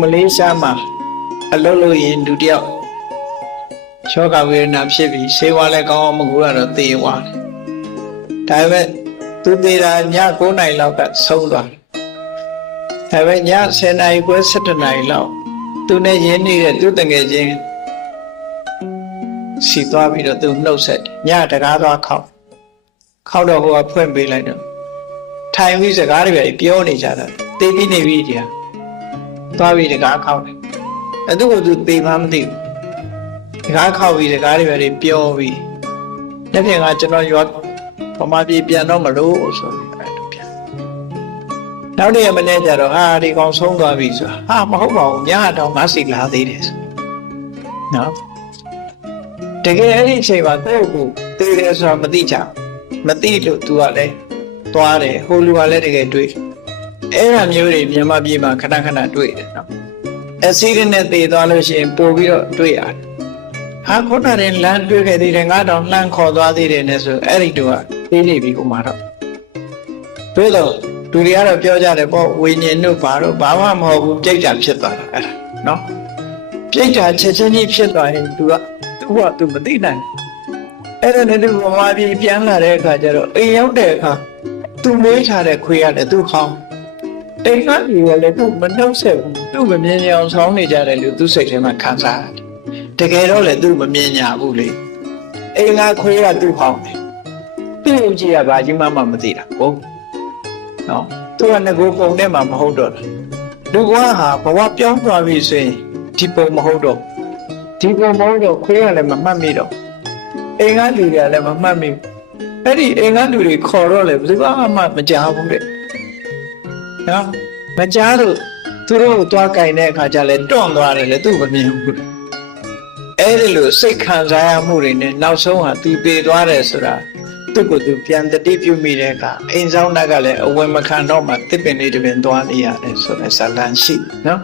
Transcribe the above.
မလေးရှားမှာအလုပ်လုပ်ရင်ဒုတိယယောဂဝေဒနာဖြစ်ပြီးဆေးဝါးလည်းကောင်းအောင်မကူရတော့သေသွားတယ်ဒါပေမဲ့သူသေးတာည9 နာရီလောက်ကဆုံးသွားတယ်ဒါပေမဲ့ည10 နာရီခွဲ17 နာရီလောက်သူနဲ့ရင်းနေတဲ့သူတငယ်ချင်းစီသွားပြီးတော့သူနှုတ်ဆက်ညတကားသွားခောက်တော့ဟိုကဖွင့်ပေးလိုက်တော့ထိုင်ပြီးစကားတွေပဲပြောနေကြတာတေးပြီးနေပြီကြာသွားပြီးတကားခောက်တယ်အဲ့သူကသူသေမှမသိဘူးတကားခောက်ပြီးတကားတွေပဲပြောပြီးတစ်ပြင်ကကျွန်တော်ရွာဗမာပြည်ပြန်တော့မလို့ဆိုပြီးအဲ့လိုပြန်နောက်နေ့မနေ့ကျတော့ဒီကောင်ဆုံးသွားပြီဆိုတာမဟုတ်ပါဘူးညတော့ငါစီလာသေးတယ်ဆိုနော်တကယ်အဲ့ဒီအချိန်မှာတဲ့ကိုသေတယ်ဆိုတာမသိကြမသိလို့ तू ကလည်းသွားတယ်ဟိုလူကလည်းတကယ်တွေ့အဲ့ဒါမျိုးတွေမြန်မာပြည်မှာခဏခဏတွေ့တယ်နော်အဆီရနဲ့သေသွားလို့ရှိရင်ပို့ပြီးတော့တွေ့ရတယ်ခုနကလမ်းတွေ့ခဲ့သေးတယ်ငါတော့လှမ်းခေါ်သွားသေးတယ်နဲ့ဆိုအဲ့ဒီတော့သေးနေပြီဟိုမှာတော့တွေ့တော့လူတွေကတော့ပြောကြတယ်ပေါ့ဝိညာဉ်တို့ဘာလို့ဘာမှမဟုတ်ဘူးပြိတ္တာဖြစ်သွားတာအဲ့ဒါနော်ပြိတ္တာချက်ချင်းကြီးဖြစ်သွားရင် तू မသိနိုင်အဲ့ဒါနဲ့သူဗမာပြည်ပြန်လာတဲ့အခါကျတော့အိမ်ရောက်တဲ့အခါသူမွေးထားတဲ့ခွေးရတယ်သူခေါင်းအိမ်ကလူကလည်းသူမနှုတ်ဆက်ဘူးသူမမြင်ကြအောင်ဆောင်းနေကြတယ်လို့သူစိတ်ထဲမှာခံစားတယ်တကယ်တော့လည်းသူမမြင်ညာဘူးလေအိမ်ကခွေးကသူခေါင်းတယ်သူ့ကြီးကဘာကြီးမှမသိတာဟုတ်နော်သူကငကိုပုံနဲ့မှမဟုတ်တော့လူကဟာဘဝပြောင်းသွားပြီဆိုရင်ဒီပုံမဟုတ်တော့ဒီပုံမဟုတ်တော့ခွေးကလည်းမမှတ်မိတော့အိမ်ကလူတွေကလည်းမမှတ်မိအဲ့ဒီအိမ်ကလူတွေခေါ်တော့လေဘယ်သူမှမကြားဘူးတဲ့နော်မကြားလို့သူတို့ကိုသွားကြိုင်တဲ့အခါကျလဲတွန့်သွားတယ်လေသူ့မမြင်ဘူးအဲ့ဒီလိုစိတ်ခံစားရမှုတွေနဲ့နောက်ဆုံးဟာသူပြေသွားတယ်ဆိုတာသူ့ကိုယ်သူပြန်တတိပြုမိတဲ့အခါအိမ်ဆောင်တက်ကလည်းအဝင်မခံတော့မှတစ်ပင်လေးတစ်ပင်သွားနေရတယ်ဆိုတဲ့ဇာလန်ရှိနော်